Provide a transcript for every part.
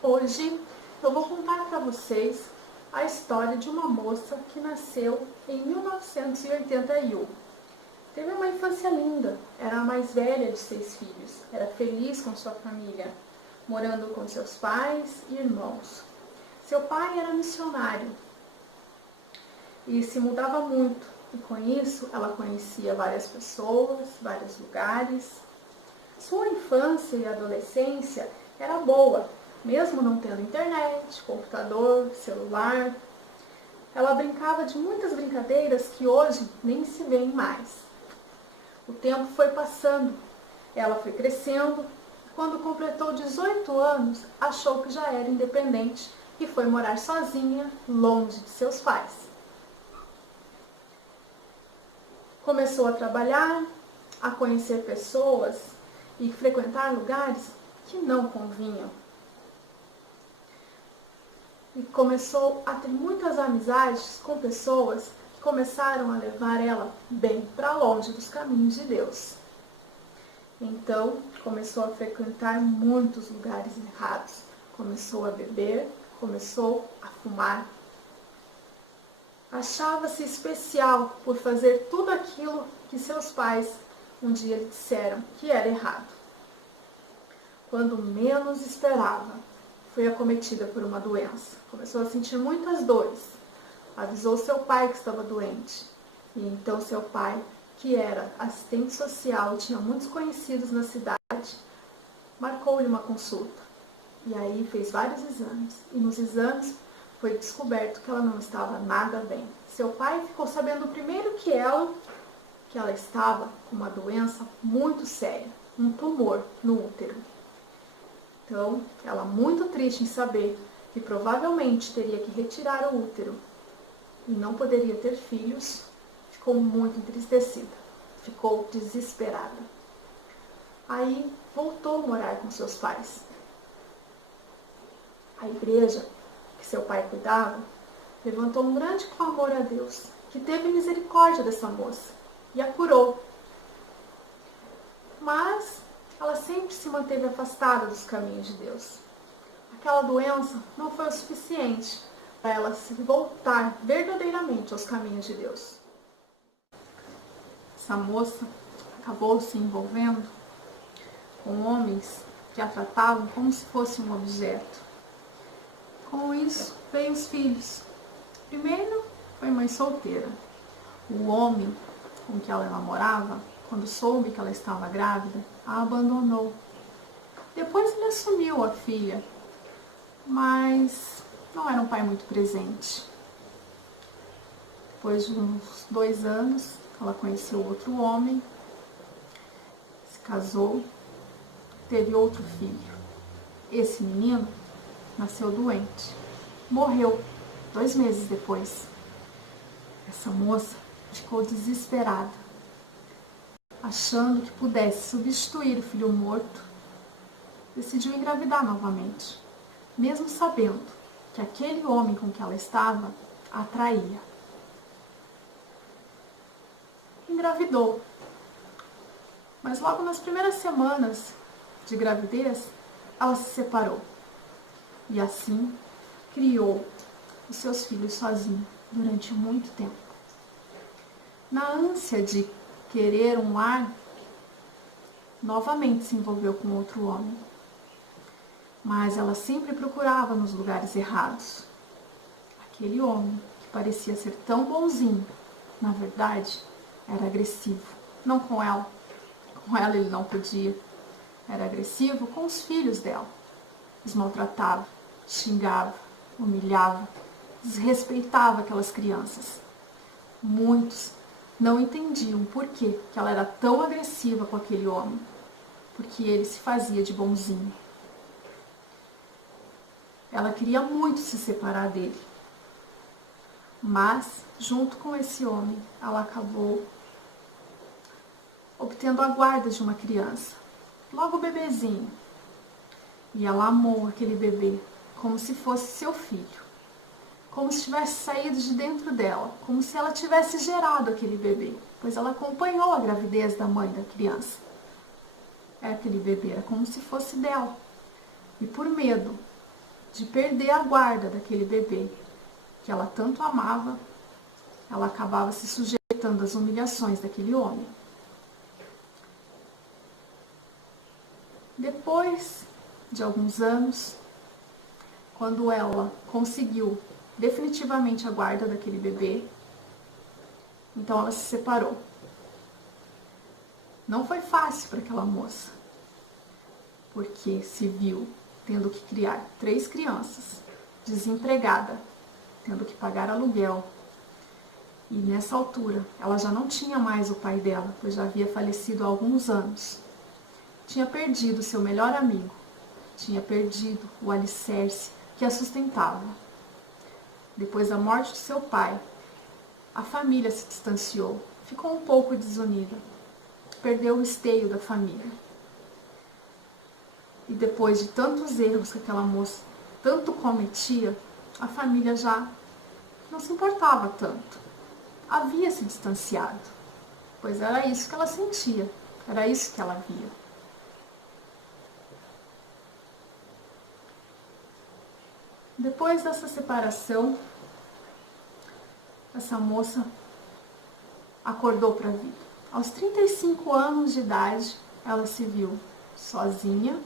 Hoje eu vou contar para vocês a história de uma moça que nasceu em 1981. Teve uma infância linda, era a mais velha de 6 filhos, era feliz com sua família, morando com seus pais e irmãos. Seu pai era missionário e se mudava muito, e com isso ela conhecia várias pessoas, vários lugares. Sua infância e adolescência era boa, mesmo não tendo internet, computador, celular. Ela brincava de muitas brincadeiras que hoje nem se veem mais. O tempo foi passando, ela foi crescendo. Quando completou 18 anos, achou que já era independente e foi morar sozinha, longe de seus pais. Começou a trabalhar, a conhecer pessoas e frequentar lugares que não convinham. E começou a ter muitas amizades com pessoas que começaram a levar ela bem para longe dos caminhos de Deus. Então, começou a frequentar muitos lugares errados. Começou a beber, começou a fumar. Achava-se especial por fazer tudo aquilo que seus pais um dia lhe disseram que era errado. Quando menos esperava, foi acometida por uma doença. Começou a sentir muitas dores. Avisou seu pai que estava doente. E então seu pai, que era assistente social e tinha muitos conhecidos na cidade, marcou-lhe uma consulta. E aí fez vários exames. E nos exames foi descoberto que ela não estava nada bem. Seu pai ficou sabendo primeiro que ela estava com uma doença muito séria, um tumor no útero. Então, ela muito triste em saber que provavelmente teria que retirar o útero e não poderia ter filhos, ficou muito entristecida, ficou desesperada. Aí voltou a morar com seus pais. A igreja que seu pai cuidava levantou um grande clamor a Deus, que teve misericórdia dessa moça e a curou. Mas ela sempre se manteve afastada dos caminhos de Deus. Aquela doença não foi o suficiente para ela se voltar verdadeiramente aos caminhos de Deus. Essa moça acabou se envolvendo com homens que a tratavam como se fosse um objeto. Com isso, veio os filhos. Primeiro, foi mãe solteira. O homem com que ela namorava, quando soube que ela estava grávida, a abandonou. Depois ele assumiu a filha, mas não era um pai muito presente. Depois de uns 2 anos, ela conheceu outro homem, se casou, teve outro filho. Esse menino nasceu doente, morreu 2 meses depois. Essa moça ficou desesperada, achando que pudesse substituir o filho morto, decidiu engravidar novamente, mesmo sabendo que aquele homem com que ela estava a atraía. Engravidou, mas logo nas primeiras semanas de gravidez, ela se separou e assim criou os seus filhos sozinha durante muito tempo. Na ânsia de querer um lar, novamente se envolveu com outro homem. Mas ela sempre procurava nos lugares errados. Aquele homem, que parecia ser tão bonzinho, na verdade, era agressivo. Não com ela ele não podia. Era agressivo com os filhos dela. Os maltratava, xingava, humilhava, desrespeitava aquelas crianças. Muitos não entendiam por que ela era tão agressiva com aquele homem, porque ele se fazia de bonzinho. Ela queria muito se separar dele, mas junto com esse homem, ela acabou obtendo a guarda de uma criança, logo bebezinho, e ela amou aquele bebê como se fosse seu filho, como se tivesse saído de dentro dela, como se ela tivesse gerado aquele bebê, pois ela acompanhou a gravidez da mãe da criança. Aquele bebê era como se fosse dela. E por medo de perder a guarda daquele bebê que ela tanto amava, ela acabava se sujeitando às humilhações daquele homem. Depois de alguns anos, quando ela conseguiu definitivamente a guarda daquele bebê, então ela se separou. Não foi fácil para aquela moça, porque se viu tendo que criar 3 crianças, desempregada, tendo que pagar aluguel. E nessa altura, ela já não tinha mais o pai dela, pois já havia falecido há alguns anos. Tinha perdido seu melhor amigo, tinha perdido o alicerce que a sustentava. Depois da morte de seu pai, a família se distanciou, ficou um pouco desunida, perdeu o esteio da família. E depois de tantos erros que aquela moça tanto cometia, a família já não se importava tanto. Havia se distanciado, pois era isso que ela sentia, era isso que ela via. Depois dessa separação, essa moça acordou para a vida. Aos 35 anos de idade, ela se viu sozinha,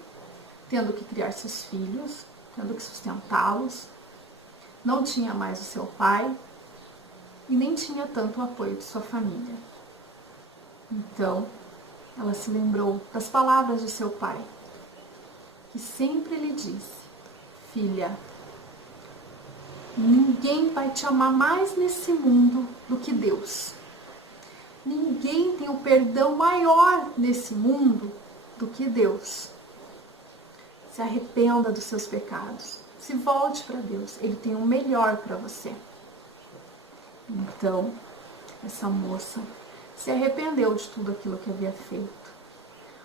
tendo que criar seus filhos, tendo que sustentá-los. Não tinha mais o seu pai e nem tinha tanto o apoio de sua família. Então, ela se lembrou das palavras de seu pai, que sempre lhe disse: filha, ninguém vai te amar mais nesse mundo do que Deus. Ninguém tem o perdão maior nesse mundo do que Deus. Se arrependa dos seus pecados. Se volte para Deus. Ele tem o melhor para você. Então, essa moça se arrependeu de tudo aquilo que havia feito,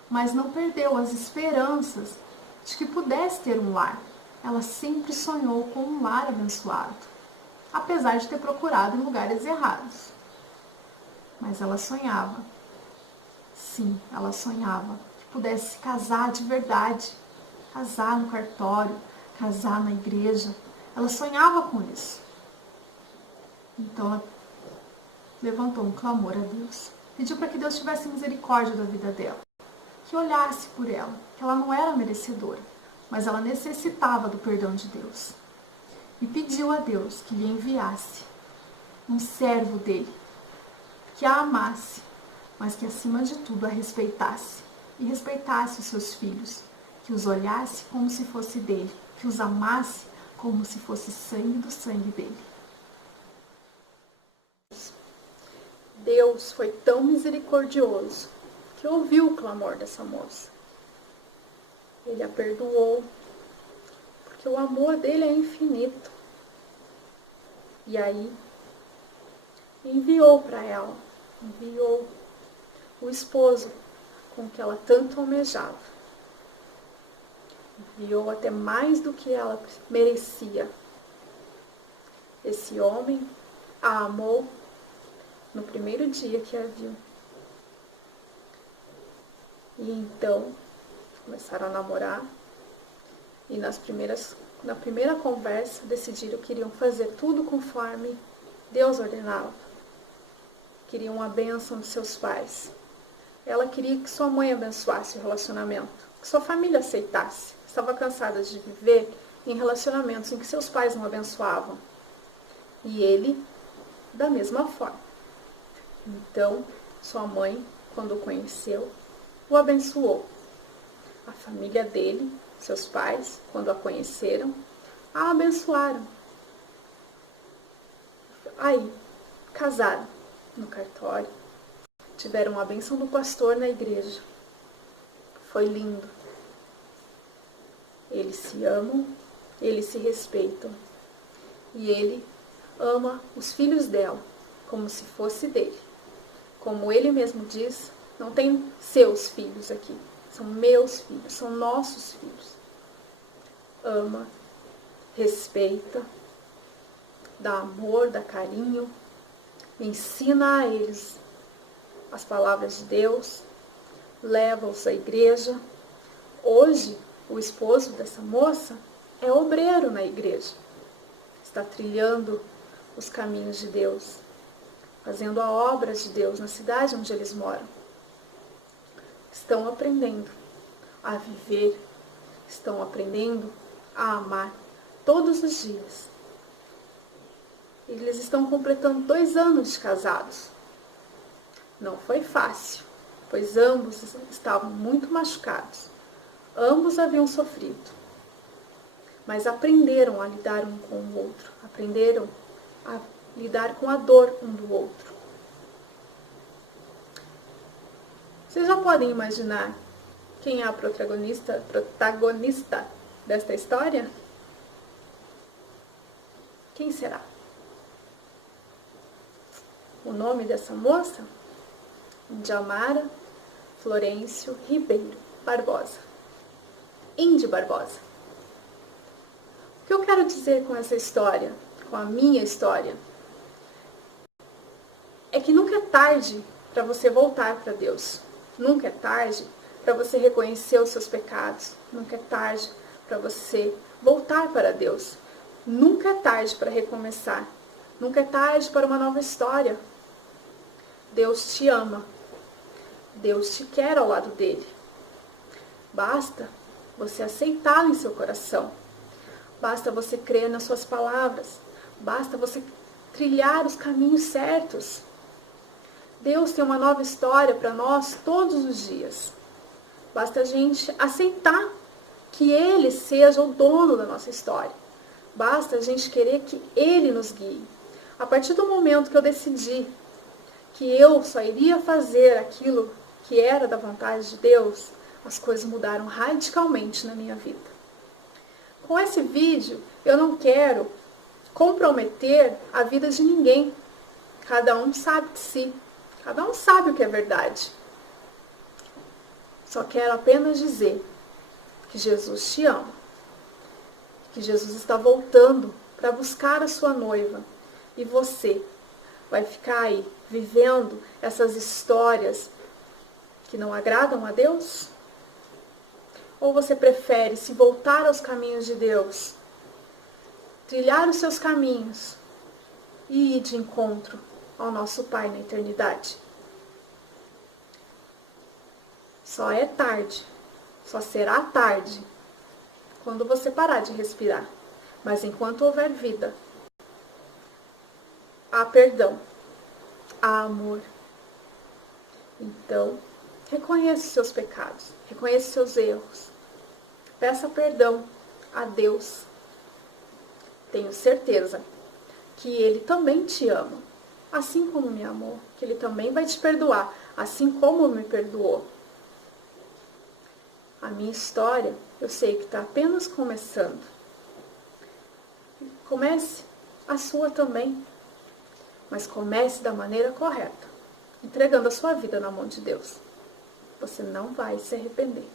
mas não perdeu as esperanças de que pudesse ter um lar. Ela sempre sonhou com um lar abençoado, apesar de ter procurado em lugares errados. Mas ela sonhava, sim, ela sonhava que pudesse se casar de verdade, casar no cartório, casar na igreja. Ela sonhava com isso. Então ela levantou um clamor a Deus, pediu para que Deus tivesse misericórdia da vida dela, que olhasse por ela, que ela não era merecedora, mas ela necessitava do perdão de Deus. E pediu a Deus que lhe enviasse um servo dele, que a amasse, mas que acima de tudo a respeitasse, e respeitasse os seus filhos, que os olhasse como se fosse dele, que os amasse como se fosse sangue do sangue dele. Deus foi tão misericordioso que ouviu o clamor dessa moça. Ele a perdoou, porque o amor dele é infinito. E aí, enviou para ela, enviou o esposo com que ela tanto almejava. Enviou até mais do que ela merecia. Esse homem a amou no primeiro dia que a viu. E então, começaram a namorar e na primeira conversa decidiram que iriam fazer tudo conforme Deus ordenava. Queriam a bênção de seus pais. Ela queria que sua mãe abençoasse o relacionamento, que sua família aceitasse. Estava cansada de viver em relacionamentos em que seus pais não abençoavam. E ele, da mesma forma. Então, sua mãe, quando o conheceu, o abençoou. A família dele, seus pais, quando a conheceram, a abençoaram. Aí, casaram no cartório, tiveram a bênção do pastor na igreja. Foi lindo. Eles se amam, eles se respeitam. E ele ama os filhos dela, como se fosse dele. Como ele mesmo diz, não tem seus filhos aqui, são meus filhos, são nossos filhos. Ama, respeita, dá amor, dá carinho, ensina a eles as palavras de Deus, leva-os à igreja. Hoje, o esposo dessa moça é obreiro na igreja, está trilhando os caminhos de Deus, fazendo a obra de Deus na cidade onde eles moram. Estão aprendendo a viver, estão aprendendo a amar todos os dias. Eles estão completando 2 anos de casados. Não foi fácil, pois ambos estavam muito machucados. Ambos haviam sofrido, mas aprenderam a lidar um com o outro, aprenderam a lidar com a dor um do outro. Vocês já podem imaginar quem é a protagonista desta história? Quem será? O nome dessa moça? Indiamara Florencio Ribeiro Barbosa. Indy Barbosa. O que eu quero dizer com essa história, com a minha história, é que nunca é tarde para você voltar para Deus. Nunca é tarde para você reconhecer os seus pecados. Nunca é tarde para você voltar para Deus. Nunca é tarde para recomeçar. Nunca é tarde para uma nova história. Deus te ama. Deus te quer ao lado dele. Basta você aceitá-lo em seu coração. Basta você crer nas suas palavras. Basta você trilhar os caminhos certos. Deus tem uma nova história para nós todos os dias. Basta a gente aceitar que Ele seja o dono da nossa história. Basta a gente querer que Ele nos guie. A partir do momento que eu decidi que eu só iria fazer aquilo que era da vontade de Deus, as coisas mudaram radicalmente na minha vida. Com esse vídeo, eu não quero comprometer a vida de ninguém. Cada um sabe de si. Cada um sabe o que é verdade. Só quero apenas dizer que Jesus te ama. Que Jesus está voltando para buscar a sua noiva. E você vai ficar aí vivendo essas histórias que não agradam a Deus? Ou você prefere se voltar aos caminhos de Deus, trilhar os seus caminhos e ir de encontro ao nosso Pai na eternidade? Só é tarde, só será tarde quando você parar de respirar. Mas enquanto houver vida, há perdão, há amor. Então, reconheça os seus pecados, reconheça os seus erros. Peça perdão a Deus. Tenho certeza que Ele também te ama, assim como me amou, que Ele também vai te perdoar, assim como me perdoou. A minha história, eu sei que está apenas começando. Comece a sua também, mas comece da maneira correta, entregando a sua vida na mão de Deus. Você não vai se arrepender.